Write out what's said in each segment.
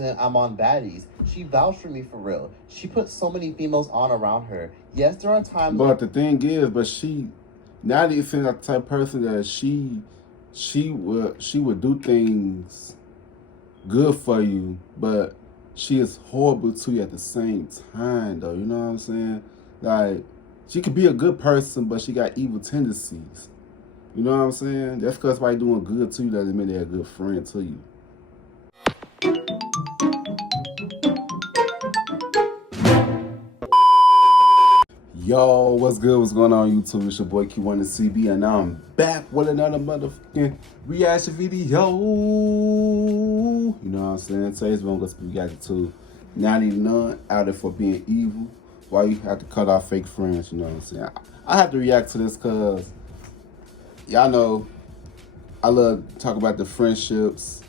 I'm on baddies. She vouched for me for real. She put so many females on around her. Yes, there are times. But the thing is, Natalie seems like the type of person that she would do things good for you, but she is horrible to you at the same time, though. You know what I'm saying? Like, she could be a good person, but she got evil tendencies. You know what I'm saying? That's because somebody doing good to you doesn't mean they're a good friend to you. Yo, what's good? What's going on YouTube? It's your boy Kewonis CB, and now I'm back with another motherfucking reaction video. You know what I'm saying? Today's one gonna be reacting to Natalie Nunn out there for being evil. Why you have to cut off fake friends? You know what I'm saying? I have to react to this because y'all know I love to talk about the friendships.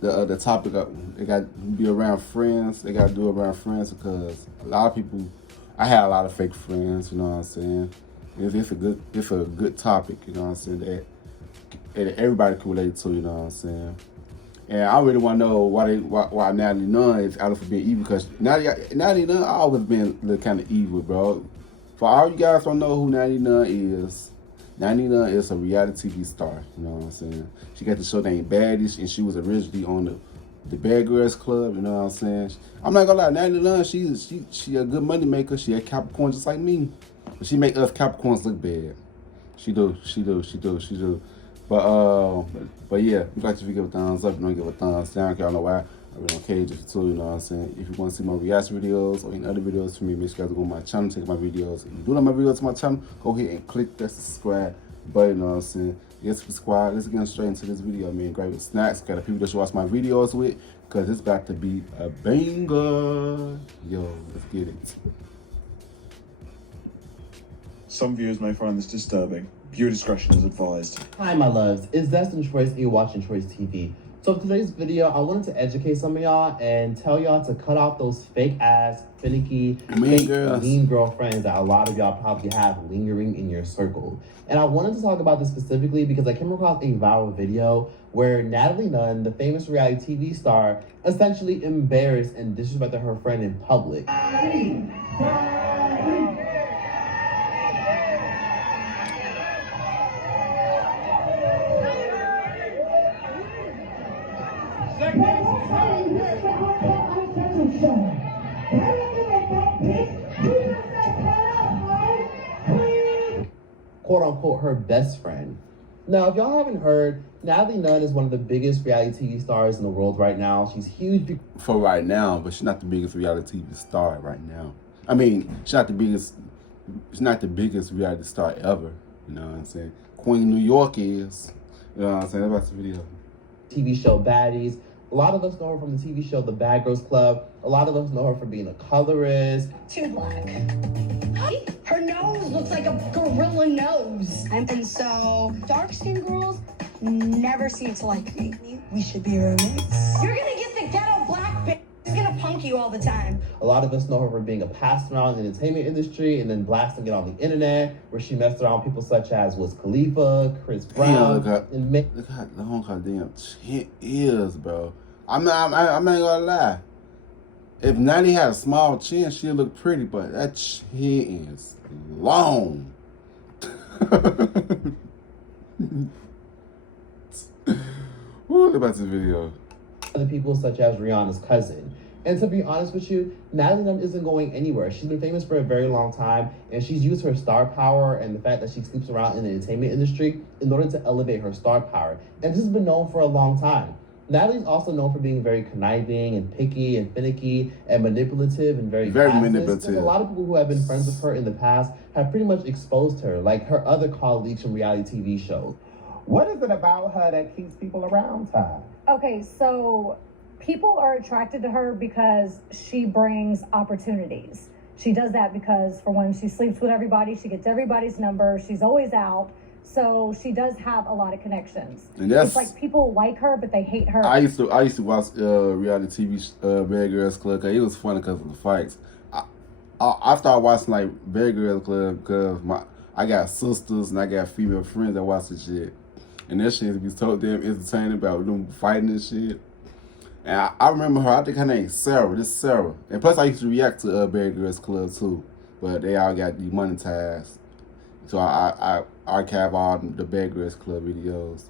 The topic they got to be around friends. They got to do around friends because a lot of people. I had a lot of fake friends, you know what I'm saying? It's a good topic, you know what I'm saying, that everybody can relate to, you know what I'm saying? And I really want to know why Natalie Nunn is out for being evil, because Natalie Nunn always been a little kind of evil, bro. For all you guys don't know who Natalie Nunn is a reality TV star, you know what I'm saying? She got the show named Baddies, and she was originally on the Bad Girls Club, you know what I'm saying? I'm not gonna lie, Natalie Nunn, she a good money maker. She a Capricorn just like me. But she make us Capricorns look bad. She do. But yeah, we like to give a thumbs up, you don't give a thumbs down, y'all know why. I really don't care if you too, you know what I'm saying? If you want to see more reaction videos or any other videos from me, make sure you guys go to my channel, check my videos. If you do like my videos to my channel, go ahead and click that subscribe button, you know what I'm saying? Yes, subscribe. Let's get straight into this video, man. Grab your snacks. Got the people that should watch my videos with, because it's about to be a banger. Yo, let's get it. Some viewers may find this disturbing. Viewer discretion is advised. Hi, my loves. It's Destin Choice, and you're watching Choice TV. So for today's video, I wanted to educate some of y'all and tell y'all to cut off those fake-ass, finicky, mean girlfriends that a lot of y'all probably have lingering in your circle. And I wanted to talk about this specifically because I came across a viral video where Natalie Nunn, the famous reality TV star, essentially embarrassed and disrespected her friend in public. Quote unquote her best friend. Now, if y'all haven't heard, Natalie Nunn is one of the biggest reality TV stars in the world right now. She's huge for right now, but she's not the biggest reality TV star right now. I mean, she's not the biggest reality star ever. You know what I'm saying? Queen New York is. You know what I'm saying? That's the video. TV show Baddies. A lot of us know her from the TV show The Bad Girls Club. A lot of us know her for being a colorist. Too black. Her nose looks like a gorilla nose. And so, dark-skinned girls never seem to like me. We should be roommates. You're gonna get the ghetto black bitch. She's gonna punk you all the time. A lot of us know her for being a past around in the entertainment industry and then blasting it on the internet, where she messed around people such as Wiz Khalifa, Chris Brown. Look how long her damn chin is, bro. I'm not gonna lie. If Natalie had a small chin, she'd look pretty, but that chin is long. What about this video? Other people such as Rihanna's cousin. And to be honest with you, Natalie Nunn isn't going anywhere. She's been famous for a very long time, and she's used her star power and the fact that she sleeps around in the entertainment industry in order to elevate her star power. And this has been known for a long time. Natalie's also known for being very conniving and picky and finicky and manipulative and very manipulative. And a lot of people who have been friends with her in the past have pretty much exposed her, like her other colleagues from reality TV shows. What is it about her that keeps people around her? Okay, so people are attracted to her because she brings opportunities. She does that because, for one, she sleeps with everybody, she gets everybody's number, she's always out. So she does have a lot of connections. And it's like people like her, but they hate her. I used to watch reality TV Bad Girls Club, because it was funny because of the fights. I started watching like Bad Girls Club because I got sisters and I got female friends that watch this shit, and that shit be so damn entertaining about them fighting and shit. And I remember her. I think her name's Sarah. This Sarah. And plus, I used to react to Bad Girls Club too, but they all got demonetized. So I archive all the Bad Girls Club videos.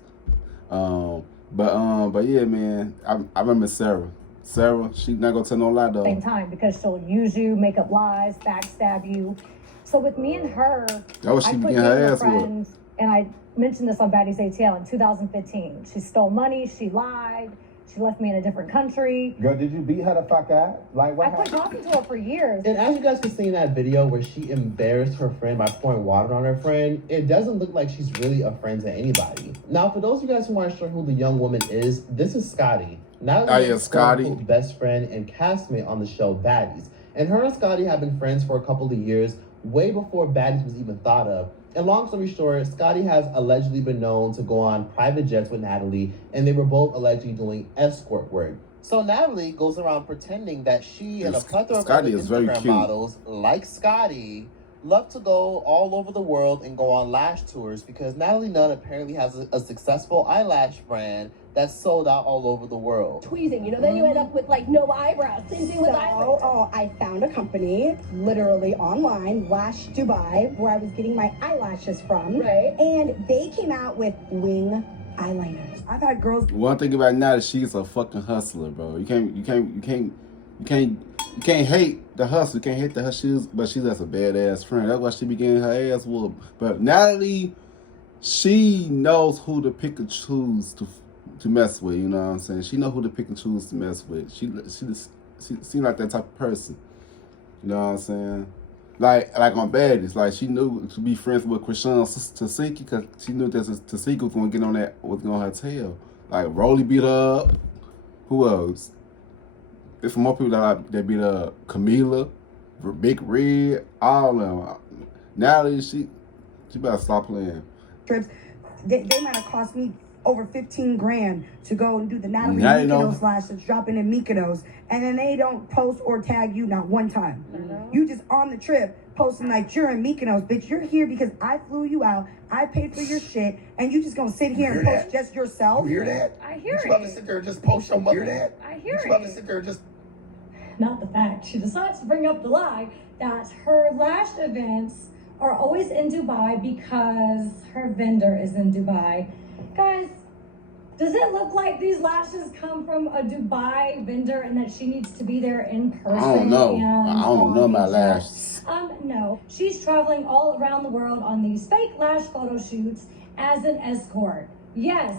But yeah, man, I remember Sarah. Sarah, she not gonna tell no lie though. Same time, because she'll use you, make up lies, backstab you. So with me and her, That was she I put getting her ass friends, and I mentioned this on Baddies ATL in 2015. She stole money, she lied, she left me in a different country. Girl, did you beat her the fuck out? Like, what I quit happened? talking to her for years. And as you guys can see in that video where she embarrassed her friend by pouring water on her friend, it doesn't look like she's really a friend to anybody. Now, for those of you guys who aren't sure who the young woman is, this is Scotty. Natalie's Scotty. best friend and castmate on the show Baddies. And her and Scotty have been friends for a couple of years, way before Baddies was even thought of. And long story short, Scotty has allegedly been known to go on private jets with Natalie, and they were both allegedly doing escort work. So Natalie goes around pretending that she and a plethora of other Scotty is very Instagram cute. models, like Scotty, love to go all over the world and go on lash tours because Natalie Nunn apparently has a successful eyelash brand that's sold out all over the world. Tweezing, you know, then you end up with like no eyebrows. Same thing with eyebrows. I found a company, literally online, Lash Dubai, where I was getting my eyelashes from. Right. And they came out with wing eyeliners. I've had girls. One thing about Natalie, she's a fucking hustler, bro. You can't hate the hustle. You can't hate the hustle, but she's just a badass friend. That's why she be getting her ass whooped. But Natalie, she knows who to pick and choose to mess with. You know what I'm saying? She know who to pick and choose to mess with. She seems like that type of person. You know what I'm saying? Like on Baddies, like she knew to be friends with Krishan Tasiki because she knew that Tasiki was gonna get on her tail. Like Rolly beat her up. Who else? There's some more people that beat up. Camila, Big Red, all of them. Natalie, she better stop playing. Trips, they might have cost me over 15 grand to go and do the Natalie Now you know. Mykonos lashes, dropping in Mykonos, and then they don't post or tag you not one time. You just on the trip posting like you're in Mykonos, bitch. You're here because I flew you out, I paid for your shit, and you just gonna sit here and post just yourself. You hear that? I hear You about to it. sit there and just post your mother that? I hear You about to it. sit there and just Not the fact. She decides to bring up the lie that her lash events are always in Dubai because her vendor is in Dubai. Guys, does it look like these lashes come from a Dubai vendor and that she needs to be there in person? I don't know. and I don't know on my these lashes. No. She's traveling all around the world on these fake lash photo shoots as an escort. Yes,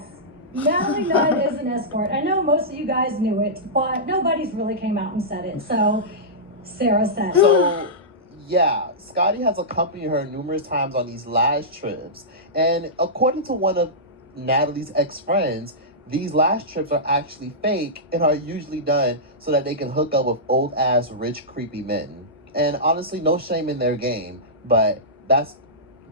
Natalie Nunn is an escort. I know most of you guys knew it, but nobody's really came out and said it. So Sarah said it. So, yeah, Scotty has accompanied her numerous times on these lash trips. And according to one of Natalie's ex-friends, these lash trips are actually fake and are usually done so that they can hook up with old-ass, rich, creepy men. And honestly, no shame in their game, but that's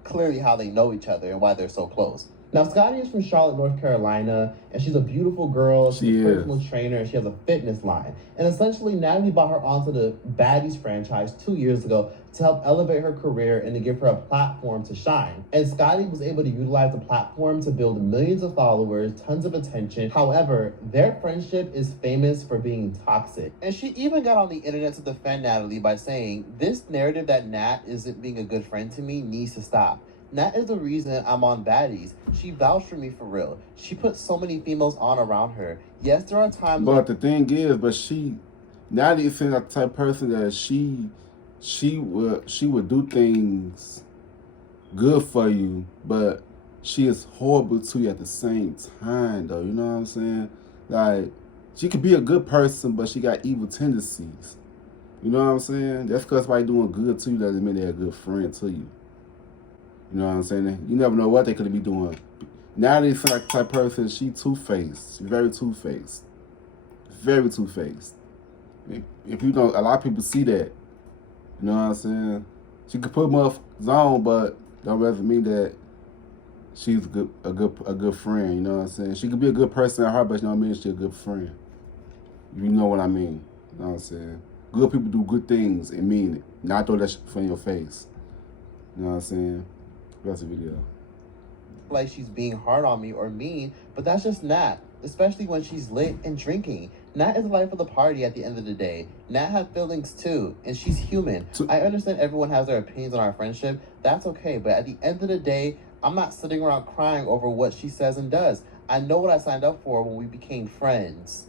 clearly how they know each other and why they're so close. Now, Scotty is from Charlotte, North Carolina, and she's a beautiful girl. She's a personal trainer, and she has a fitness line. And essentially, Natalie brought her onto the Baddies franchise 2 years ago to help elevate her career and to give her a platform to shine. And Scotty was able to utilize the platform to build millions of followers, tons of attention. However, their friendship is famous for being toxic. And she even got on the internet to defend Natalie by saying, "This narrative that Nat isn't being a good friend to me needs to stop. Nat is the reason I'm on Baddies. She vouched for me for real. She put so many females on around her. Yes, there are times..." But the thing is, Natalie seems like the type of person that she would do things good for you, but she is horrible to you at the same time, though. You know what I'm saying? Like, she could be a good person, but she got evil tendencies. You know what I'm saying? That's because somebody doing good to you doesn't mean they're a good friend to you. You know what I'm saying? You never know what they could be doing. Natalie seems like the type of person, she two-faced. She's very two-faced. Very two-faced. If you don't, a lot of people see that. You know what I'm saying? She could put motherfuckers on, but don't really mean that she's a good friend. You know what I'm saying? She could be a good person at heart, but she don't mean she's a good friend. You know what I mean? You know what I'm saying? Good people do good things and mean it. Not throw that shit in your face. You know what I'm saying? That's the video. Like she's being hard on me or mean, but that's just Nat, especially when she's lit and drinking. Nat is the life of the party at the end of the day. Nat has feelings too, and she's human. I understand everyone has their opinions on our friendship. That's okay, but at the end of the day, I'm not sitting around crying over what she says and does. I know what I signed up for when we became friends.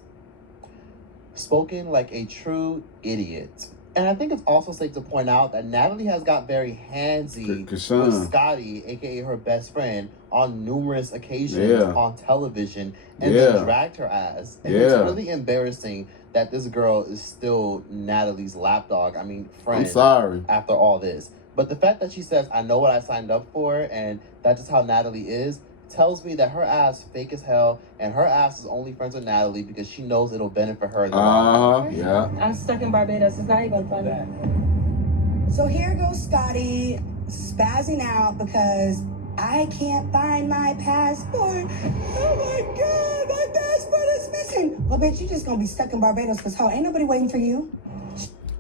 Spoken like a true idiot. And I think it's also safe to point out that Natalie has got very handsy with Scotty, aka her best friend, on numerous occasions on television, and then dragged her ass. And it's really embarrassing that this girl is still Natalie's lapdog. I mean, friend. I'm sorry. After all this. But the fact that she says, I know what I signed up for, and that's just how Natalie is, tells me that her ass fake as hell, and her ass is only friends with Natalie because she knows it'll benefit her in the long run. Yeah. I'm stuck in Barbados. It's not even funny. So here goes Scotty spazzing out because I can't find my passport. Oh my God, my passport is missing. Well, bitch, you just gonna be stuck in Barbados because ain't nobody waiting for you.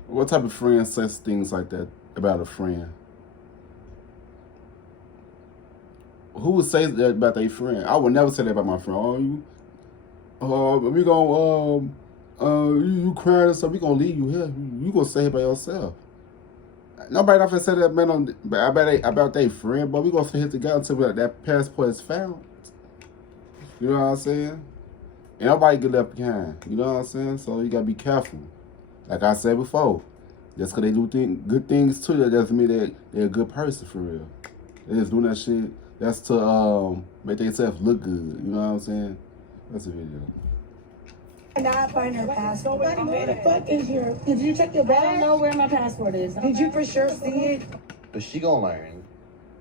What type of friend says things like that about a friend? Who would say that about their friend? I would never say that about my friend. We gonna you crying and stuff. We gonna leave you here. You gonna stay here by yourself. Nobody not gonna say that man about their friend, but we gonna stay here together until that passport is found. You know what I'm saying? And nobody get left behind. You know what I'm saying? So you gotta be careful. Like I said before, just because they do good things too, that doesn't mean that they're a good person for real. They just doing that shit. That's to make themselves look good. You know what I'm saying? That's a video. I cannot find her passport. Where the fuck is your... Did you check your bag? I don't know where my passport is. Did you for sure see it? But she gonna learn.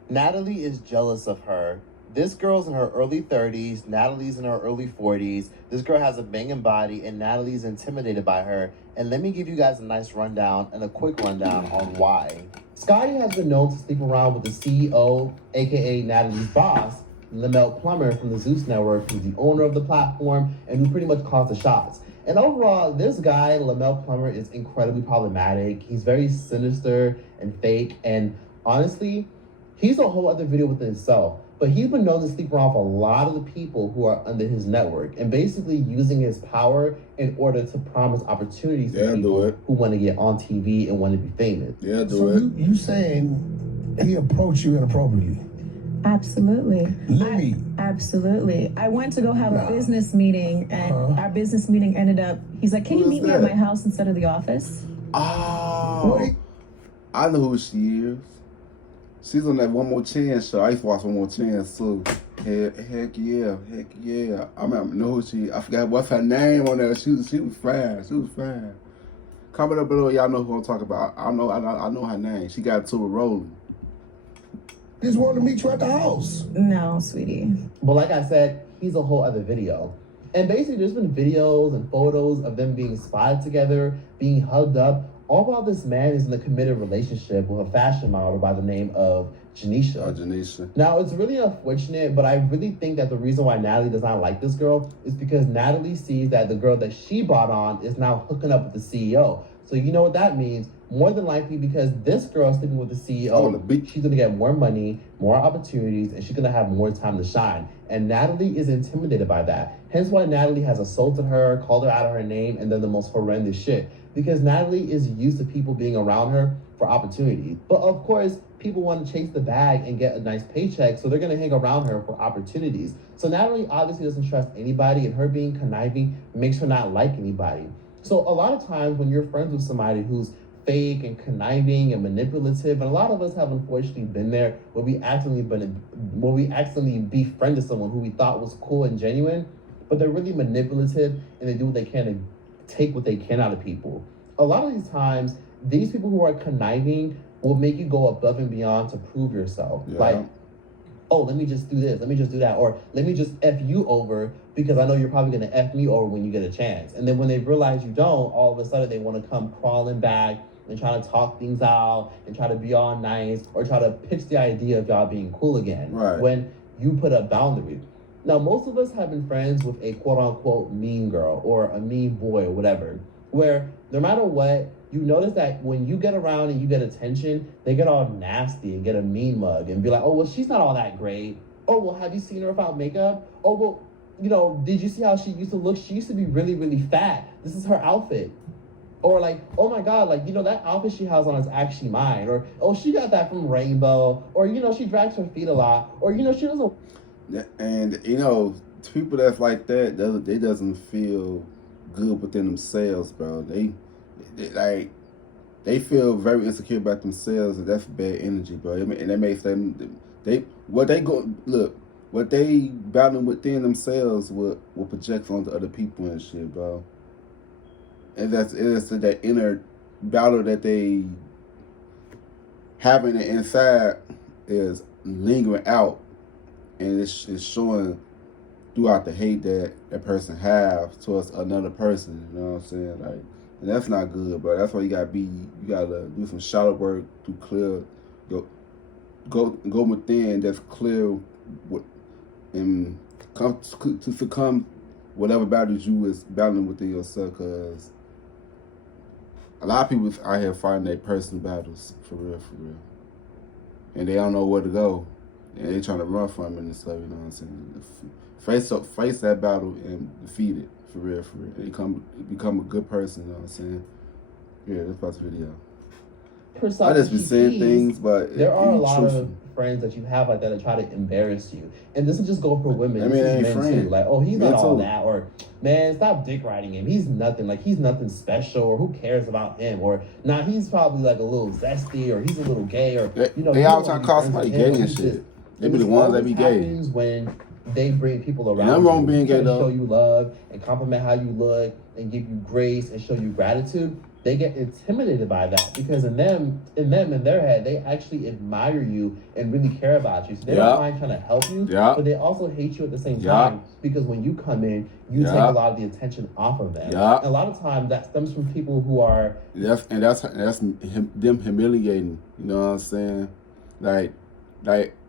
Natalie is jealous of her. This girl's in her early 30s. Natalie's in her early 40s. This girl has a banging body, and Natalie's intimidated by her. And let me give you guys a nice rundown and a quick rundown on why. Scotty has been known to sleep around with the CEO, aka Natalie's boss, Lamel Plummer from the Zeus Network, who's the owner of the platform and who pretty much calls the shots. And overall, this guy, Lamel Plummer, is incredibly problematic. He's very sinister and fake, and honestly, he's a whole other video within himself. But he's been known to sleep around with a lot of the people who are under his network and basically using his power in order to promise opportunities to people who want to get on TV and want to be famous. Yeah, You saying he approached you inappropriately? Absolutely. Absolutely. I went to go have a business meeting, and our business meeting ended up, he's like, can you meet me at my house instead of the office? Oh. Wait. I know who she is. She's on that One More Chance show. I used to watch One More Chance too. Heck yeah. I know who she. I forgot what's her name on there. She was fine. Comment up below, y'all know who I'm talking about. I know her name. She got to a rolling. Just wanted to meet you at the house. No, sweetie. But like I said, he's a whole other video. And basically, there's been videos and photos of them being spotted together, being hugged up, all while this man is in a committed relationship with a fashion model by the name of Janisha. Now, it's really unfortunate, but I really think that the reason why Natalie does not like this girl is because Natalie sees that the girl that she brought on is now hooking up with the CEO. So you know what that means? More than likely, because this girl is sleeping with the CEO, she's going to get more money, more opportunities, and she's going to have more time to shine. And Natalie is intimidated by that. Hence why Natalie has assaulted her, called her out of her name, and done the most horrendous shit. Because Natalie is used to people being around her for opportunities. But of course, people want to chase the bag and get a nice paycheck, so they're going to hang around her for opportunities. So Natalie obviously doesn't trust anybody, and her being conniving makes her not like anybody. So a lot of times when you're friends with somebody who's fake and conniving and manipulative, and a lot of us have unfortunately been there where we accidentally befriended someone who we thought was cool and genuine, but they're really manipulative and they do what they can to take what they can out of people. A lot of these times, these people who are conniving will make you go above and beyond to prove yourself. Yeah. Like, oh, let me just do this, let me just do that, or let me just F you over because I know you're probably going to F me over when you get a chance. And then when they realize you don't, all of a sudden they want to come crawling back and try to talk things out and try to be all nice or try to pitch the idea of y'all being cool again. Right. When you put up boundaries. Now, most of us have been friends with a quote-unquote mean girl or a mean boy or whatever, where no matter what, you notice that when you get around and you get attention, they get all nasty and get a mean mug and be like, oh, well, she's not all that great. Oh, well, have you seen her without makeup? Oh, well, you know, did you see how she used to look? She used to be really, really fat. This is her outfit. Or like, oh my God, like, you know, that outfit she has on is actually mine. Or, oh, she got that from Rainbow. Or, you know, she drags her feet a lot. Or, you know, she doesn't. And, you know, people that's like that, they doesn't feel good within themselves, bro. They feel very insecure about themselves, and that's bad energy, bro. And that makes them, what they battling within themselves will project onto other people and shit, bro. And it's that inner battle that they having inside is lingering out, and it's showing throughout the hate that person have towards another person. You know what I'm saying? Like, and that's not good, bro. That's why you gotta do some shadow work to clear, go within. That's clear, and come to succumb whatever battles you is battling within yourself, cause a lot of people out here fighting their personal battles, for real. And they don't know where to go. And they trying to run from it and stuff, you know what I'm saying? Face that battle and defeat it, for real. And become a good person, you know what I'm saying? Yeah, that's about the video. I just been saying things, but there are a lot of friends that you have like that try to embarrass you, and this is just go for women. I mean, this is men men too. Like, oh, he's not all too. that, or man, stop dick riding him. He's nothing. Like, he's nothing special, or who cares about him? Or nah, he's probably like a little zesty, or he's a little gay, or you know. They all trying to call somebody gay and shit. They be the ones that be gay. When they bring people around, nothing wrong being gay though. Show you love and compliment how you look and give you grace and show you gratitude. They get intimidated by that because in their head, they actually admire you and really care about you. So they don't mind trying to help you, but they also hate you at the same time because when you come in, you take a lot of the attention off of them. And a lot of times that stems from people who are that's them humiliating. You know what I'm saying? Like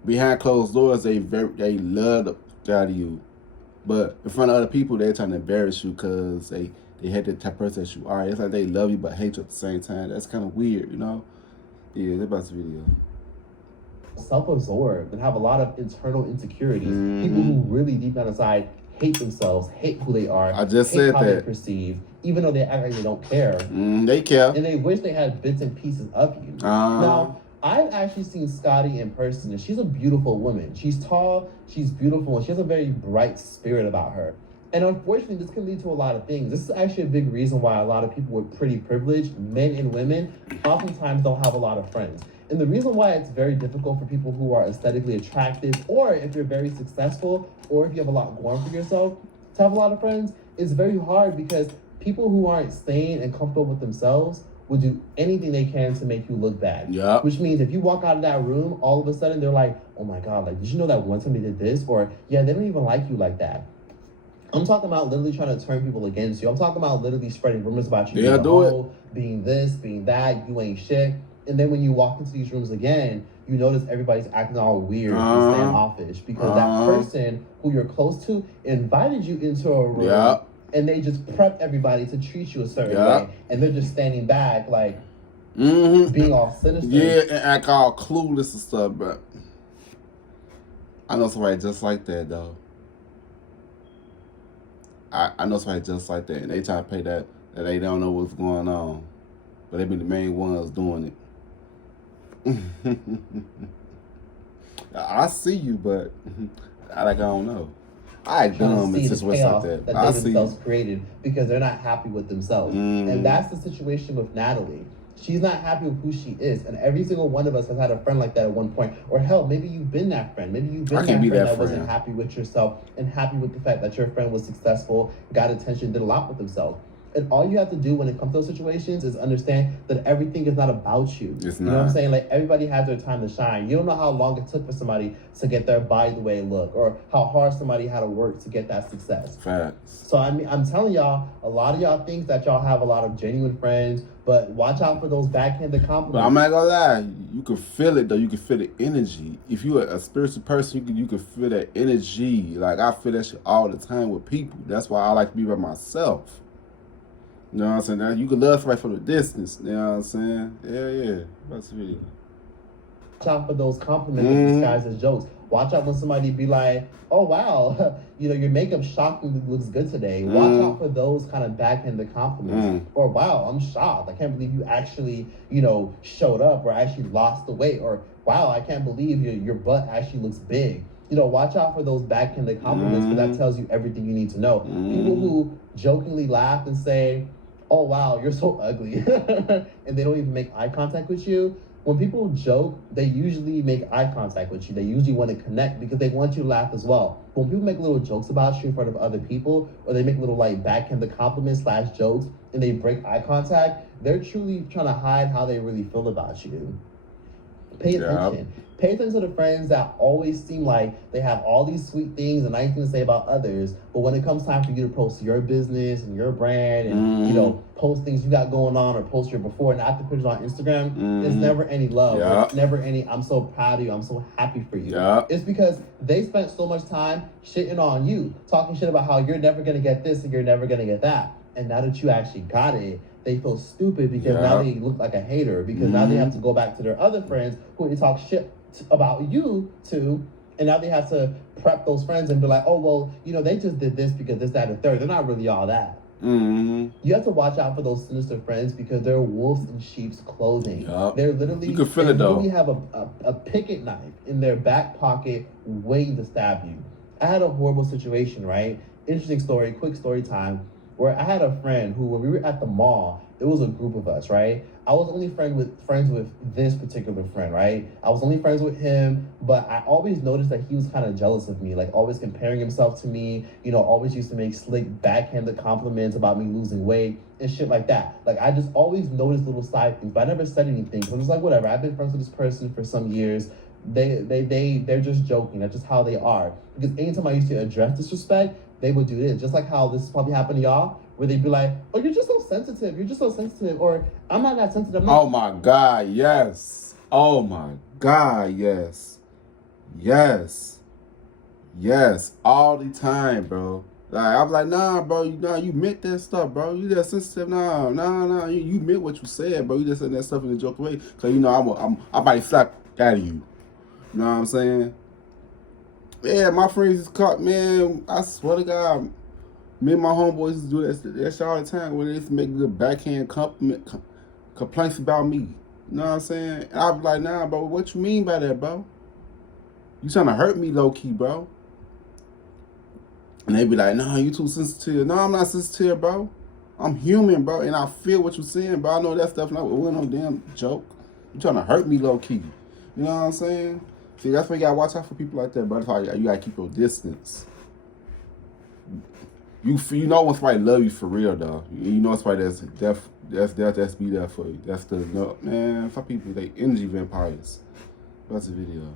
behind closed doors, they love the out of you, but in front of other people, they're trying to embarrass you because they hate the type of person that you are. It's like they love you but hate you at the same time. That's kind of weird, you know? Yeah, that's about the video. Self-absorbed and have a lot of internal insecurities. People who really deep down inside hate themselves, hate who they are. I just hate said how that. they perceive, even though they act like they don't care. They care. And they wish they had bits and pieces of you. Now, I've actually seen Scotty in person, and she's a beautiful woman. She's tall, she's beautiful, and she has a very bright spirit about her. And unfortunately, this can lead to a lot of things. This is actually a big reason why a lot of people with pretty privilege, men and women, oftentimes don't have a lot of friends. And the reason why it's very difficult for people who are aesthetically attractive, or if you're very successful, or if you have a lot going for yourself, to have a lot of friends, is very hard because people who aren't sane and comfortable with themselves will do anything they can to make you look bad. Which means if you walk out of that room, all of a sudden they're like, oh my God, like, did you know that one time they did this? Or, yeah, they don't even like you like that. I'm talking about literally trying to turn people against you. I'm talking about literally spreading rumors about you. Being this, being that, you ain't shit. And then when you walk into these rooms again, you notice everybody's acting all weird and standoffish because that person who you're close to invited you into a room and they just prep everybody to treat you a certain way. And they're just standing back like being all sinister. Yeah, and act all clueless and stuff, but I know somebody just like that though. I know somebody just like that, and they try to pay that they don't know what's going on, but they be the main ones doing it. I see you, but I don't know. I dumb in situations like that. They themselves created because they're not happy with themselves, and that's the situation with Natalie. She's not happy with who she is, and every single one of us has had a friend like that at one point. Or hell, maybe you've been that friend. Maybe you've been that friend that wasn't happy with yourself and happy with the fact that your friend was successful, got attention, did a lot with himself. And all you have to do when it comes to those situations is understand that everything is not about you. It's you know what I'm saying? Like, everybody has their time to shine. You don't know how long it took for somebody to get their body the way it looked, or how hard somebody had to work to get that success. Facts. So I mean, I'm telling y'all, a lot of y'all think that y'all have a lot of genuine friends, but watch out for those backhanded compliments. But I'm not gonna lie, you can feel it though. You can feel the energy. If you're a spiritual person, you can feel that energy. Like, I feel that shit all the time with people. That's why I like to be by myself. You know what I'm saying? Now, you can love somebody from a distance. You know what I'm saying? Yeah. That's the video. Watch out for those compliments disguised as jokes. Watch out when somebody be like, oh wow, your makeup shockingly looks good today. Watch out for those kind of backhanded compliments. Or wow, I'm shocked. I can't believe you actually, showed up or actually lost the weight. Or wow, I can't believe your butt actually looks big. Watch out for those backhanded compliments, because that tells you everything you need to know. People who jokingly laugh and say, oh wow, you're so ugly, and they don't even make eye contact with you. When people joke, they usually make eye contact with you. They usually want to connect because they want you to laugh as well. But when people make little jokes about you in front of other people, or they make little backhanded compliments / jokes, and they break eye contact, they're truly trying to hide how they really feel about you. Pay attention. Pay attention to the friends that always seem like they have all these sweet things and nice things to say about others, but when it comes time for you to post your business and your brand and post things you got going on, or post your before and after pictures on Instagram, it's never any love. It's never any, I'm so proud of you, I'm so happy for you. It's because they spent so much time shitting on you, talking shit about how you're never gonna get this and you're never gonna get that. And now that you actually got it, they feel stupid because now they look like a hater, because now they have to go back to their other friends who they talk shit about you to, and now they have to prep those friends and be like, oh well, they just did this because this, that, and third. They're not really all that. You have to watch out for those sinister friends because they're wolves in sheep's clothing. They're literally, you can feel it though. They have a picket knife in their back pocket waiting to stab you. I had a horrible situation, right? Interesting story, quick story time, where I had a friend who, when we were at the mall, it was a group of us, right? I was only friends with this particular friend, right? I was only friends with him, but I always noticed that he was kind of jealous of me, like always comparing himself to me, always used to make slick backhanded compliments about me losing weight and shit like that. Like, I just always noticed little side things, but I never said anything. So I'm just like, whatever, I've been friends with this person for some years. They're just joking. That's just how they are. Because anytime I used to address disrespect, they would do this. Just like how this probably happened to y'all, where they'd be like, oh, you're just so sensitive. You're just so sensitive. Or, I'm not that sensitive. Oh, my God, yes. Oh, my God, yes. Yes. Yes. All the time, bro. Like, I'm like, nah, bro, you meant that stuff, bro. You that sensitive. Nah. You meant what you said, bro. You just said that stuff in a joke way. Because, I might slap out of you. You know what I'm saying? Yeah, my friends is caught, man. I swear to God, me and my homeboys do that shit all the time when they used to make the backhand complaints about me. You know what I'm saying? And I be like, nah, bro, what you mean by that, bro? You trying to hurt me low-key, bro. And they be like, nah, you too sensitive. No, I'm not sensitive, bro. I'm human, bro, and I feel what you're saying, bro. I know that stuff, no damn joke. You trying to hurt me low-key. You know what I'm saying? See, that's why you gotta watch out for people like that, bro. That's why you gotta keep your distance. You know when somebody love you for real, though. You know somebody that's be there for you. That's man. Some people, they energy vampires. That's the video.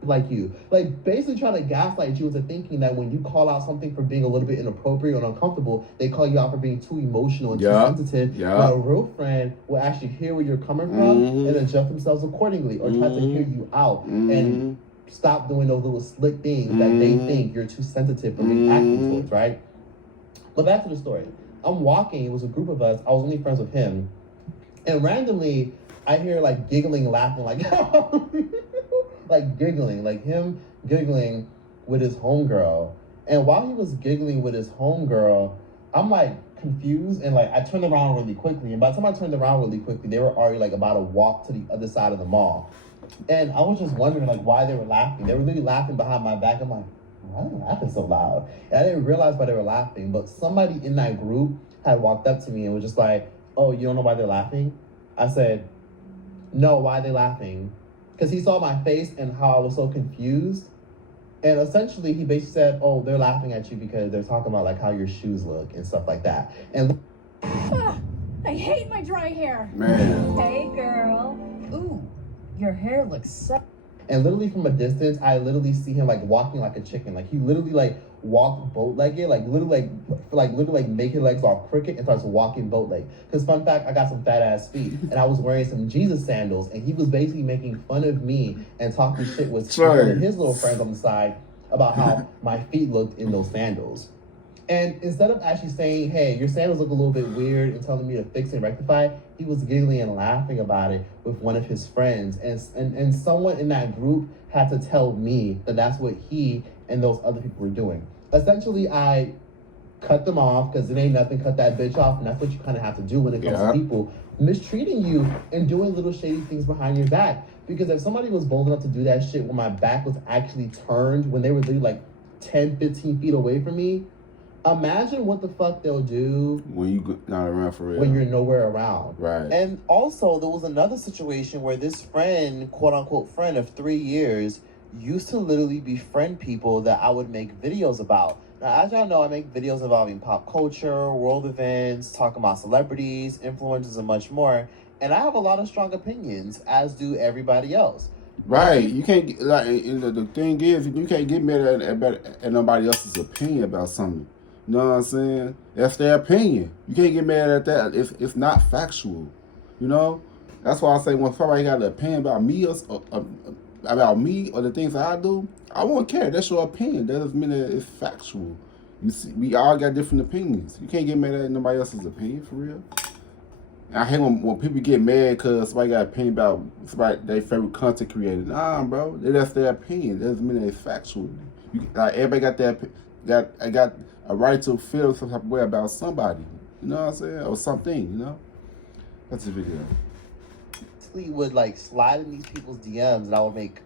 Like you, like basically trying to gaslight you into thinking that when you call out something for being a little bit inappropriate or uncomfortable, they call you out for being too emotional and too sensitive. But a real friend will actually hear where you're coming from and adjust themselves accordingly, or try to hear you out and stop doing those little slick things that they think you're too sensitive for reacting towards, right? But back to the story. I'm walking, it was a group of us, I was only friends with him, and randomly I hear like giggling, laughing, like like giggling, like him giggling with his homegirl. And while he was giggling with his homegirl, I'm like confused, and like I turned around really quickly, and by the time I turned around really quickly, they were already like about to walk to the other side of the mall. And I was just wondering like why they were laughing. They were really laughing behind my back. I'm like, why are they laughing so loud? And I didn't realize why they were laughing, but somebody in that group had walked up to me and was just like, oh, you don't know why they're laughing? I said, no, why are they laughing? Because he saw my face and how I was so confused. And essentially, he basically said, oh, they're laughing at you because they're talking about like how your shoes look and stuff like that. And I hate my dry hair. Man. Hey, girl. Ooh, your hair looks so... And literally from a distance, I literally see him like walking like a chicken. Like he literally like walked boat-legged, like literally make his legs all crooked and starts walking boat-legged. Because fun fact, I got some fat ass feet and I was wearing some Jesus sandals, and he was basically making fun of me and talking shit with his little friends on the side about how my feet looked in those sandals. And instead of actually saying, hey, your sandals look a little bit weird and telling me to fix and rectify, he was giggling and laughing about it with one of his friends. And someone in that group had to tell me that that's what he and those other people were doing. Essentially, I cut them off because it ain't nothing, cut that bitch off. And that's what you kind of have to do when it comes to people mistreating you and doing little shady things behind your back. Because if somebody was bold enough to do that shit when my back was actually turned, when they were literally like 10, 15 feet away from me, imagine what the fuck they'll do when you not around for real. When you're nowhere around. Right. And also, there was another situation where this friend, quote unquote friend of 3 years, used to literally befriend people that I would make videos about. Now, as y'all know, I make videos involving pop culture, world events, talking about celebrities, influencers, and much more. And I have a lot of strong opinions, as do everybody else. Right. You can't get, like, the thing is, you can't get mad at nobody else's opinion about something. You know what I'm saying? That's their opinion. You can't get mad at that if it's not factual. You know? That's why I say when somebody got an opinion about me or the things that I do, I won't care. That's your opinion. That doesn't mean that it's factual. You see, we all got different opinions. You can't get mad at nobody else's opinion for real. I hate when people get mad because somebody got an opinion about somebody their favorite content creator. Nah, bro, that's their opinion. That doesn't mean that it's factual. Everybody got a right to feel some type of way about somebody. You know what I'm saying? Or something, you know? That's the video. He would like slide in these people's DMs and I would make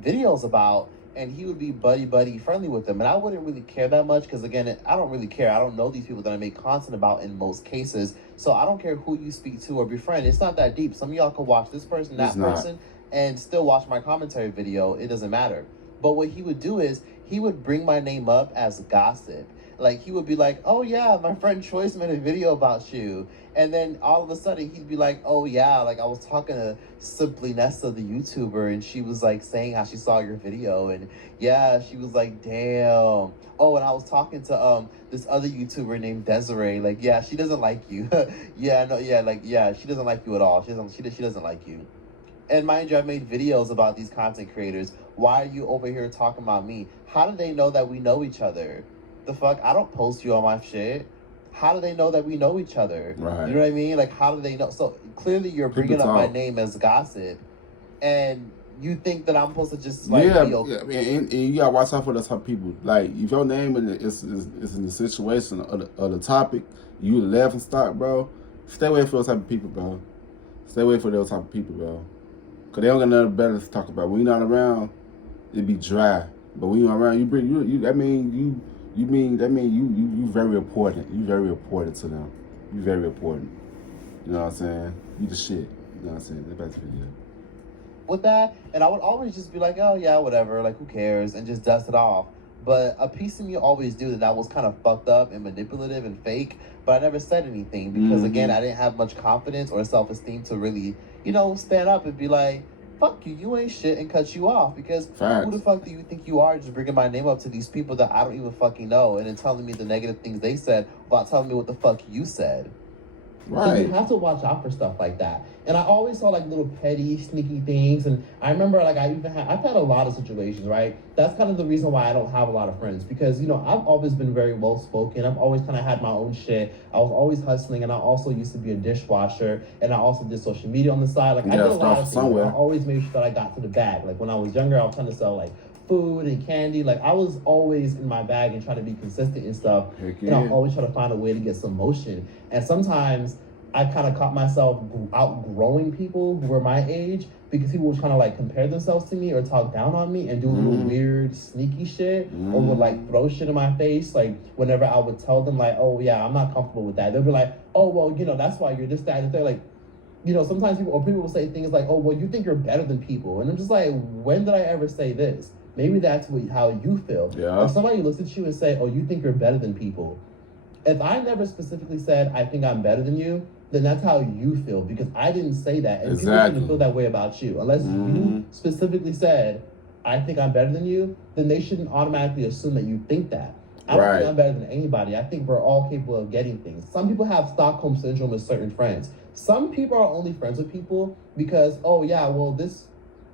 videos about, and he would be buddy friendly with them. And I wouldn't really care that much because, again, I don't really care. I don't know these people that I make content about in most cases. So I don't care who you speak to or befriend. It's not that deep. Some of y'all could watch this person, that person, and still watch my commentary video. It doesn't matter. But what he would do is he would bring my name up as gossip. Like, he would be like, oh, yeah, my friend Choice made a video about you. And then all of a sudden, he'd be like, oh, yeah, like, I was talking to Simply Nesta, the YouTuber, and she was, like, saying how she saw your video. And, yeah, she was like, damn. Oh, and I was talking to this other YouTuber named Desiree. Like, yeah, she doesn't like you. Yeah, no, yeah, like, yeah, she doesn't like you at all. She doesn't like you. And mind you, I've made videos about these content creators. Why are you over here talking about me? How do they know that we know each other? The fuck? I don't post you on my shit. How do they know that we know each other? Right. You know what I mean? Like, how do they know? So clearly you're bringing up my name as gossip, and you think that I'm supposed to just like be okay. And you gotta watch out for those type of people. Like, if your name is in the situation of the topic, you laugh and stop, bro. Stay away from those type of people, bro. Stay away from those type of people, bro. Cause they don't got nothing better to talk about. When you're not around, it be dry. But when you're around, you very important. You very important to them. You very important. You know what I'm saying? You the shit. You know what I'm saying? That's the video. With that, and I would always just be like, oh yeah, whatever, like who cares, and just dust it off. But a piece of me always knew that was kind of fucked up and manipulative and fake, but I never said anything because again, I didn't have much confidence or self-esteem to really, stand up and be like, fuck you, you ain't shit, and cut you off. Because who the fuck do you think you are just bringing my name up to these people that I don't even fucking know and then telling me the negative things they said without telling me what the fuck you said? Right. So you have to watch out for stuff like that. And I always saw like little petty, sneaky things. And I remember like I've had a lot of situations, right? That's kind of the reason why I don't have a lot of friends. Because, I've always been very well spoken. I've always kind of had my own shit. I was always hustling, and I also used to be a dishwasher, and I also did social media on the side. Like I did a lot of things. I always made sure that I got to the bag. Like when I was younger, I was trying to sell like food and candy. Like I was always in my bag and trying to be consistent and stuff. And I always try to find a way to get some motion. And sometimes I kind of caught myself outgrowing people who were my age because people were trying to like compare themselves to me or talk down on me and do little weird sneaky shit or would like throw shit in my face. Like whenever I would tell them like, oh yeah, I'm not comfortable with that, they'll be like, oh well, that's why you're this, that, and they're like, sometimes people will say things like, oh well, you think you're better than people, and I'm just like, when did I ever say this? Maybe that's how you feel. Yeah. If somebody looks at you and say, oh, you think you're better than people. If I never specifically said I think I'm better than you, then that's how you feel, because I didn't say that. And people shouldn't feel that way about you. Unless you specifically said, I think I'm better than you, then they shouldn't automatically assume that you think that. I don't think I'm better than anybody. I think we're all capable of getting things. Some people have Stockholm Syndrome with certain friends. Some people are only friends with people because, oh yeah, well this...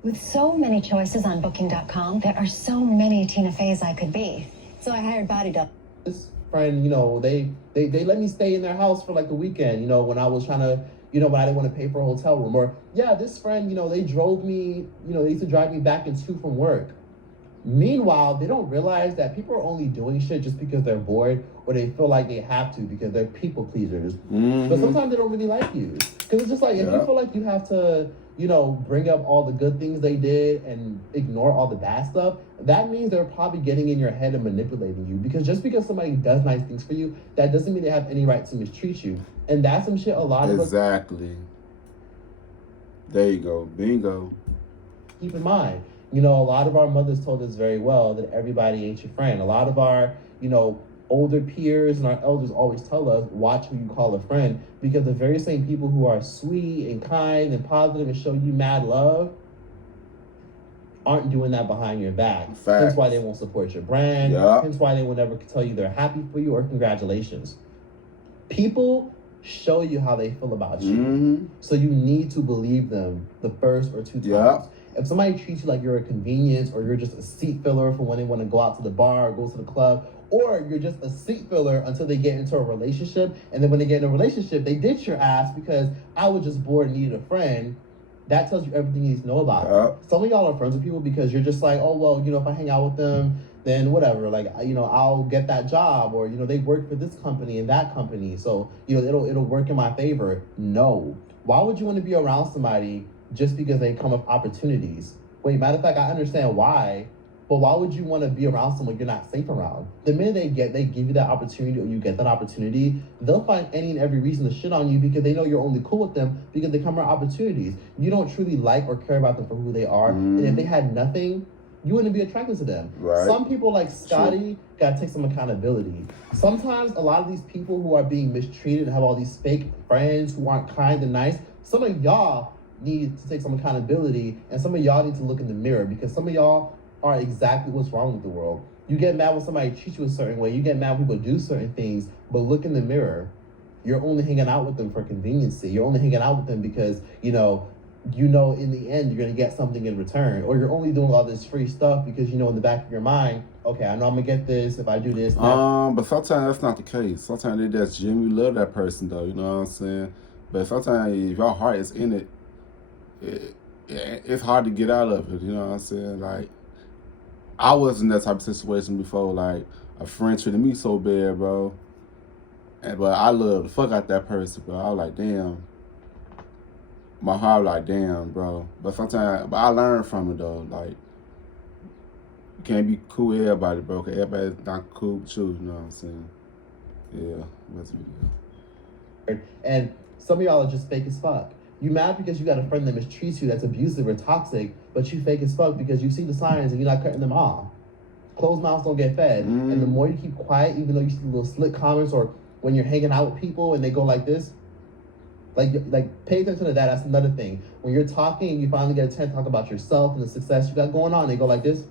With so many choices on Booking.com, there are so many Tina Feys I could be. So I hired Body Double. This friend, you know, they let me stay in their house for like the weekend, you know, when I was trying to, you know, when I didn't want to pay for a hotel room. Or, yeah, this friend, you know, they drove me, you know, they used to drive me back and to from work. Meanwhile, they don't realize that people are only doing shit just because they're bored or they feel like they have to because they're people pleasers. But sometimes they don't really like you. Because it's just like, if you feel like you have to, you know, bring up all the good things they did and ignore all the bad stuff, that means they're probably getting in your head and manipulating you. Because just because somebody does nice things for you, that doesn't mean they have any right to mistreat you. And that's some shit a lot of us... Exactly. There you go. Bingo. Keep in mind. You know, a lot of our mothers told us very well that everybody ain't your friend. A lot of our, you know, older peers and our elders always tell us, watch who you call a friend, because the very same people who are sweet and kind and positive and show you mad love aren't doing that behind your back. Facts. That's why they won't support your brand. Yep. That's why they will never tell you they're happy for you or congratulations. People show you how they feel about you. So you need to believe them the first or two times. Yep. If somebody treats you like you're a convenience or you're just a seat filler for when they want to go out to the bar or go to the club, or you're just a seat filler until they get into a relationship, and then when they get in a relationship, they ditch your ass because I was just bored and needed a friend, that tells you everything you need to know about them. Some of y'all are friends with people because you're just like, oh, well, you know, if I hang out with them, then whatever, like, you know, I'll get that job, or, you know, they work for this company and that company, so, you know, it'll work in my favor. No. Why would you want to be around somebody just because they come with opportunities? Wait, matter of fact, I understand why, but why would you want to be around someone you're not safe around? The minute they give you that opportunity or you get that opportunity, they'll find any and every reason to shit on you because they know you're only cool with them because they come around opportunities. You don't truly like or care about them for who they are, and if they had nothing, you wouldn't be attracted to them. Right. Some people like Scotty gotta take some accountability. Sometimes a lot of these people who are being mistreated and have all these fake friends who aren't kind and nice, some of y'all need to take some accountability, and some of y'all need to look in the mirror because some of y'all are exactly what's wrong with the world. You get mad when somebody treats you a certain way, you get mad when people do certain things, but look in the mirror. You're only hanging out with them for conveniency. You're only hanging out with them because, you know in the end you're gonna get something in return, or you're only doing all this free stuff because you know in the back of your mind, okay, I know I'm gonna get this if I do this. But sometimes that's not the case. Sometimes they just genuinely love that person, though. You know what I'm saying? But sometimes if your heart is in it, it's hard to get out of it. You know what I'm saying? Like, I was in that type of situation before. Like, a friend treated me so bad, bro. But I loved the fuck out that person, bro. I was like, damn. My heart like, damn, bro. But I learned from it, though. Like, you can't be cool with everybody, bro, because everybody's not cool with you, you know what I'm saying? Yeah, that's it. And some of y'all are just fake as fuck. You mad because you got a friend that mistreats you, that's abusive or toxic, but you fake as fuck because you see the signs and you're not cutting them off. Closed mouths don't get fed. And the more you keep quiet, even though you see little slick comments, or when you're hanging out with people and they go like this, like pay attention to that. That's another thing. When you're talking and you finally get a chance to talk about yourself and the success you got going on, they go like this,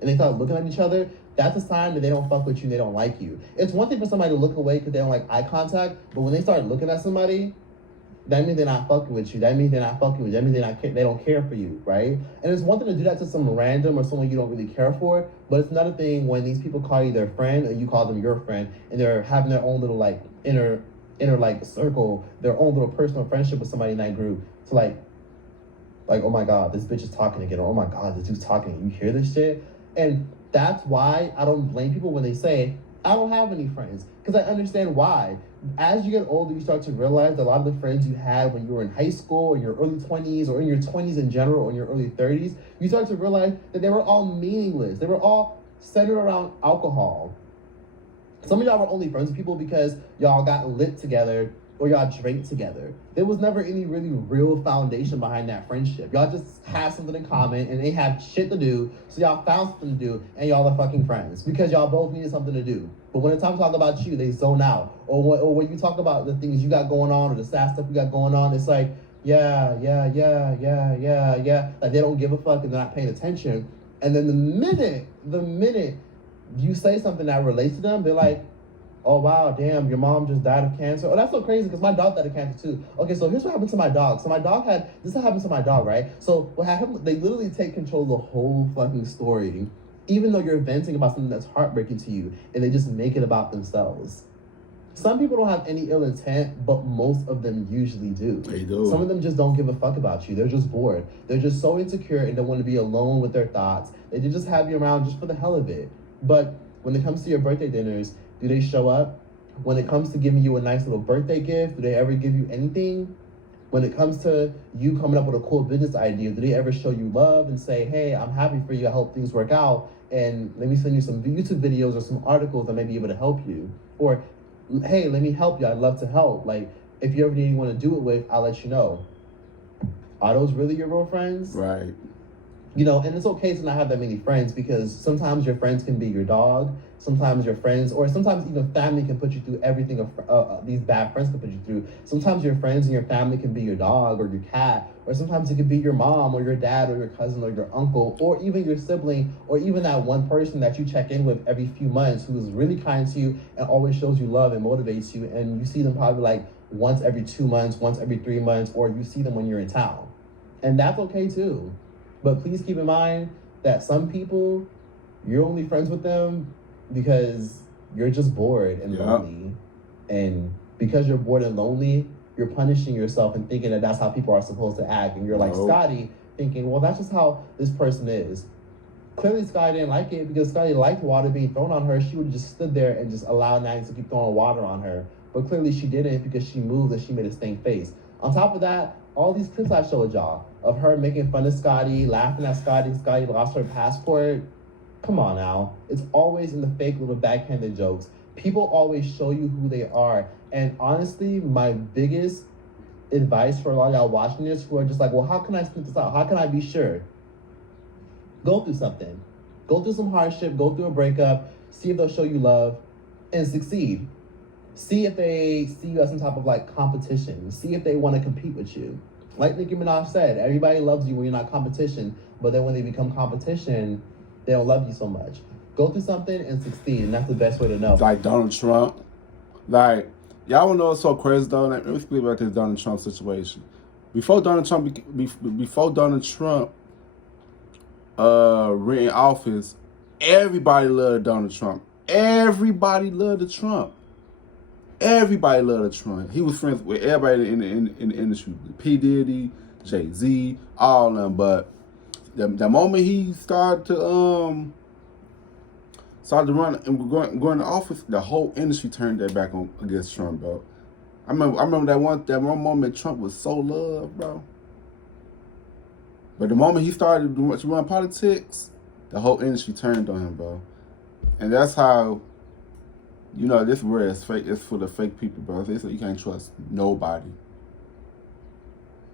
and they start looking at each other, that's a sign that they don't fuck with you and they don't like you. It's one thing for somebody to look away because they don't like eye contact, but when they start looking at somebody, that means they're not fucking with you. That means they're not fucking with you. That means they don't care for you, right? And it's one thing to do that to some random or someone you don't really care for, but it's another thing when these people call you their friend or you call them your friend, and they're having their own little like inner like circle, their own little personal friendship with somebody in that group. To like, oh my God, this bitch is talking again. Or, oh my God, this dude's talking. You hear this shit? And that's why I don't blame people when they say, I don't have any friends. Because I understand why. As you get older, you start to realize that a lot of the friends you had when you were in high school, or in your early 20s, or in your 20s in general, or in your early 30s, you start to realize that they were all meaningless. They were all centered around alcohol. Some of y'all were only friends with people because y'all got lit together or y'all drank together. There was never any really real foundation behind that friendship. Y'all just had something in common and they had shit to do, so y'all found something to do and y'all are fucking friends because y'all both needed something to do. But when it's time to talk about you, they zone out. Or when you talk about the things you got going on or the sad stuff you got going on, it's like, yeah. Like they don't give a fuck and they're not paying attention. And then the minute you say something that relates to them, they're like, oh wow, damn, your mom just died of cancer. Oh, that's so crazy because my dog died of cancer too. Okay, so here's what happened to my dog. So my dog this happened to my dog, right? So what happened, they literally take control of the whole fucking story even though you're venting about something that's heartbreaking to you, and they just make it about themselves. Some people don't have any ill intent, but most of them usually do. They do. Some of them just don't give a fuck about you. They're just bored. They're just so insecure and don't want to be alone with their thoughts. They just have you around just for the hell of it. But when it comes to your birthday dinners, do they show up? When it comes to giving you a nice little birthday gift, do they ever give you anything? When it comes to you coming up with a cool business idea, do they ever show you love and say, hey, I'm happy for you, I hope things work out, and let me send you some YouTube videos or some articles that may be able to help you? Or, hey, let me help you, I'd love to help. Like, if you ever need anyone to do it with, I'll let you know. Are those really your real friends? Right. You know, and it's okay to not have that many friends, because sometimes your friends can be your dog. Sometimes your friends, or sometimes even family, can put you through everything these bad friends can put you through. Sometimes your friends and your family can be your dog or your cat, or sometimes it could be your mom or your dad or your cousin or your uncle, or even your sibling, or even that one person that you check in with every few months who is really kind to you and always shows you love and motivates you, and you see them probably like once every 2 months, once every 3 months, or you see them when you're in town. And that's okay too. But please keep in mind that some people, you're only friends with them because you're just bored and lonely. And because you're bored and lonely, you're punishing yourself and thinking that that's how people are supposed to act. And you're like Scotty, thinking, well, that's just how this person is. Clearly, Scotty didn't like it, because Scotty liked water being thrown on her. She would have just stood there and just allowed Natty to keep throwing water on her. But clearly she didn't, because she moved and she made a stank face. On top of that, all these clips I showed y'all of her making fun of Scotty, laughing at Scotty, Scotty lost her passport. Come on now. It's always in the fake little backhanded jokes. People always show you who they are. And honestly, my biggest advice for a lot of y'all watching this who are just like, well, how can I sneak this out? How can I be sure? Go through something. Go through some hardship. Go through a breakup. See if they'll show you love and succeed. See if they see you as some type of like competition. See if they want to compete with you. Like Nicki Minaj said, everybody loves you when you're not competition, but then when they become competition, they don't love you so much. Go through something and succeed, and that's the best way to know. Like Donald Trump. Like, y'all wanna know what's so crazy though? Let me speak about this Donald Trump situation. Before Donald Trump ran in office, everybody loved Donald Trump. Everybody loved the Trump. Everybody loved Trump. He was friends with everybody in the industry. P. Diddy, Jay-Z, all of them. But the moment he started to run and go into office, the whole industry turned their back on against Trump, bro. I remember that one moment Trump was so loved, bro. But the moment he started to run politics, the whole industry turned on him, bro. And that's how. You know, this world is fake. It's full of fake people, bro. You can't trust nobody.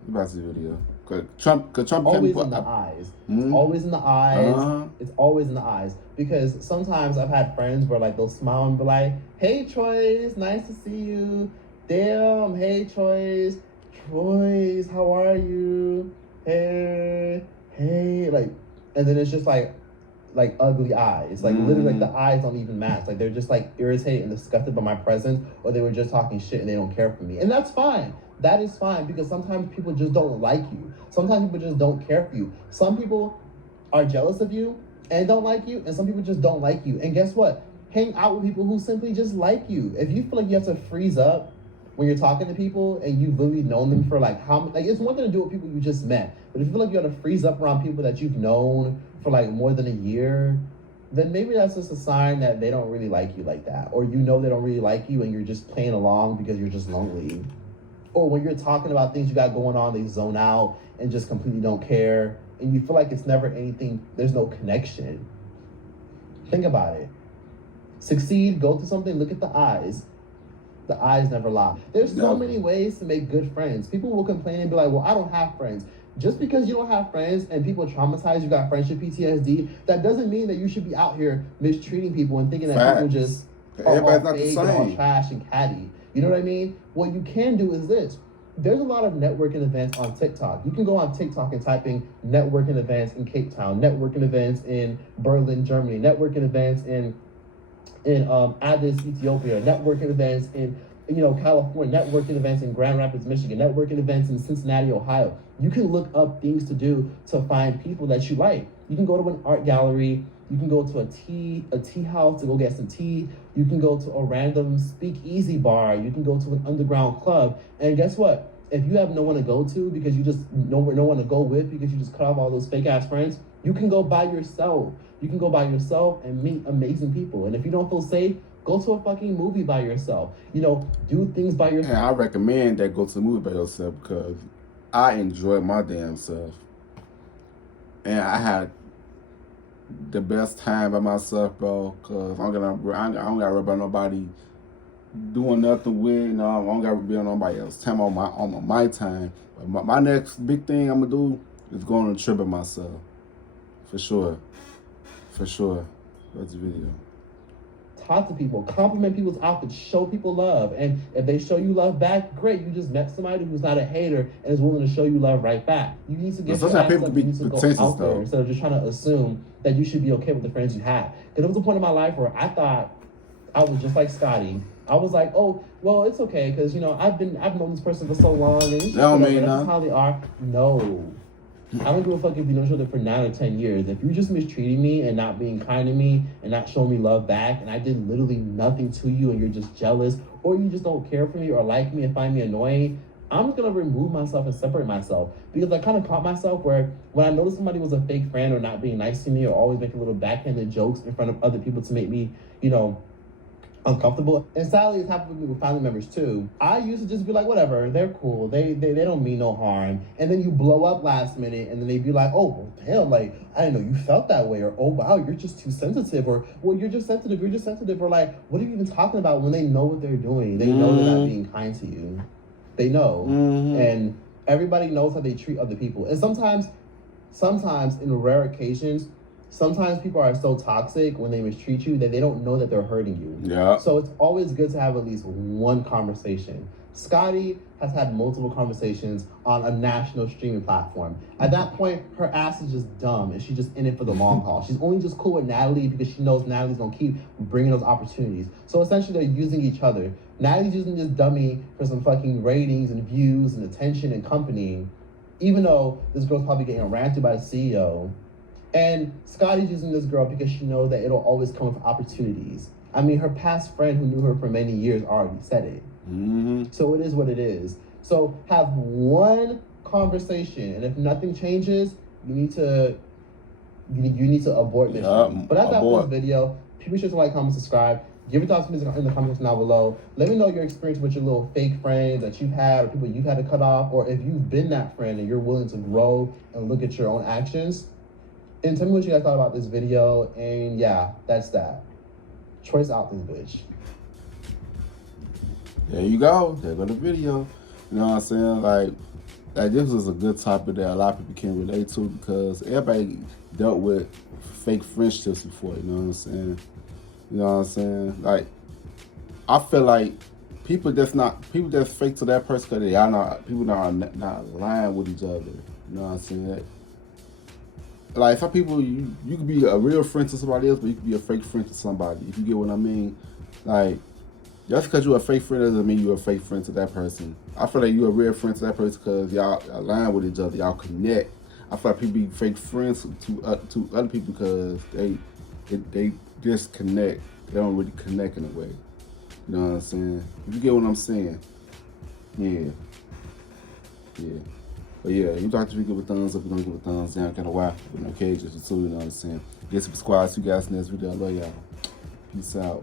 About this video. Cause Trump always in the eyes. Mm-hmm. It's always in the eyes. It's always in the eyes. Because sometimes I've had friends where like they'll smile and be like, "Hey, Troyes, nice to see you." Damn, hey, Troyes, how are you? Hey, like, and then it's just like ugly eyes. Like literally, like the eyes don't even match. Like they're just like irritated and disgusted by my presence, or they were just talking shit and they don't care for me. And that's fine. That is fine, because sometimes people just don't like you. Sometimes people just don't care for you. Some people are jealous of you and don't like you, and some people just don't like you. And guess what? Hang out with people who simply just like you. If you feel like you have to freeze up when you're talking to people and you've literally known them for like it's one thing to do with people you just met, but if you feel like you have to freeze up around people that you've known for like more than a year, then maybe that's just a sign that they don't really like you like that. Or you know they don't really like you and you're just playing along because you're just lonely. Or when you're talking about things you got going on, they zone out and just completely don't care. And you feel like it's never anything, there's no connection. Think about it. Succeed, go through something, look at the eyes. The eyes never lie. There's so many ways to make good friends. People will complain and be like, well, I don't have friends. Just because you don't have friends and people traumatize you, got friendship PTSD, that doesn't mean that you should be out here mistreating people and thinking that people just are all fake and all trash and catty. You know what I mean? What you can do is this. There's a lot of networking events on TikTok. You can go on TikTok and type in networking events in Cape Town, networking events in Berlin, Germany, networking events in Addis, Ethiopia, networking events in California, networking events in Grand Rapids, Michigan, networking events in Cincinnati, Ohio. You can look up things to do to find people that you like. You can go to an art gallery. You can go to a tea house to go get some tea. You can go to a random speakeasy bar. You can go to an underground club. And guess what? If you have no one to go to because you just no one to go with because you just cut off all those fake ass friends, you can go by yourself. You can go by yourself and meet amazing people. And if you don't feel safe, go to a fucking movie by yourself. Do things by yourself. And I recommend that go to the movie by yourself because I enjoy my damn self. And I had the best time by myself, bro, because I don't gotta worry about nobody doing nothing with, I don't gotta be on nobody else's time on my time. But my next big thing I'm gonna do is go on a trip by myself. For sure. That's the video. Talk to people, compliment people's outfits, show people love. And if they show you love back, great. You just met somebody who's not a hater and is willing to show you love right back. You need to get your ass up, you need to go out there instead of just trying to assume that you should be okay with the friends you have. Because there was a point in my life where I thought I was just like Scotty. I was like, oh, well, it's okay because I've known this person for so long and it's just how they are. No. I don't give a fuck if you know each other for 9 or 10 years. If you're just mistreating me and not being kind to me and not showing me love back and I did literally nothing to you and you're just jealous or you just don't care for me or like me and find me annoying, I'm just going to remove myself and separate myself. Because I kind of caught myself where when I noticed somebody was a fake friend or not being nice to me or always making little backhanded jokes in front of other people to make me, uncomfortable. And sadly, it's happened with me with family members too. I used to just be like, whatever, they're cool. They don't mean no harm. And then you blow up last minute and then they be like, oh, well, damn, like, I didn't know you felt that way. Or, oh, wow, you're just too sensitive. Or, well, you're just sensitive. Or like, what are you even talking about when they know what they're doing? They know they're not being kind to you. They know. And everybody knows how they treat other people. And sometimes in rare occasions, sometimes people are so toxic when they mistreat you that they don't know that they're hurting you. Yeah. So it's always good to have at least one conversation. Scotty has had multiple conversations on a national streaming platform. At that point, her ass is just dumb and she's just in it for the long haul. She's only just cool with Natalie because she knows Natalie's gonna keep bringing those opportunities. So essentially they're using each other. Natalie's using this dummy for some fucking ratings and views and attention and company, even though this girl's probably getting ranted by the CEO. And Scotty's using this girl because she knows that it'll always come with opportunities. I mean, her past friend who knew her for many years already said it. So it is what it is. So have one conversation, and if nothing changes, you need to abort this. But that's that for this video. People should like, comment, subscribe. Give your thoughts in the comments down below. Let me know your experience with your little fake friends that you've had or people you've had to cut off, or if you've been that friend and you're willing to grow and look at your own actions. And tell me what you guys thought about this video. And yeah, that's that. Choice out this bitch. There you go. There go the video. You know what I'm saying? Like this was a good topic that a lot of people can relate to because everybody dealt with fake friendships before. You know what I'm saying? You know what I'm saying? Like, I feel like people that's fake to that person because they are not lying with each other. You know what I'm saying? Like, some people, you could be a real friend to somebody else, but you could be a fake friend to somebody, if you get what I mean. Like, just because you're a fake friend doesn't mean you're a fake friend to that person. I feel like you're a real friend to that person because y'all align with each other, y'all connect. I feel like people be fake friends to other people because they disconnect. They don't really connect in a way. You know what I'm saying? If you get what I'm saying. Yeah. But yeah, you talk to me, give a thumbs up, you're gonna give a thumbs down, kind of why. Okay, just too, you know what I'm saying? Get subscribed, see you guys in the next video. I love y'all. Peace out.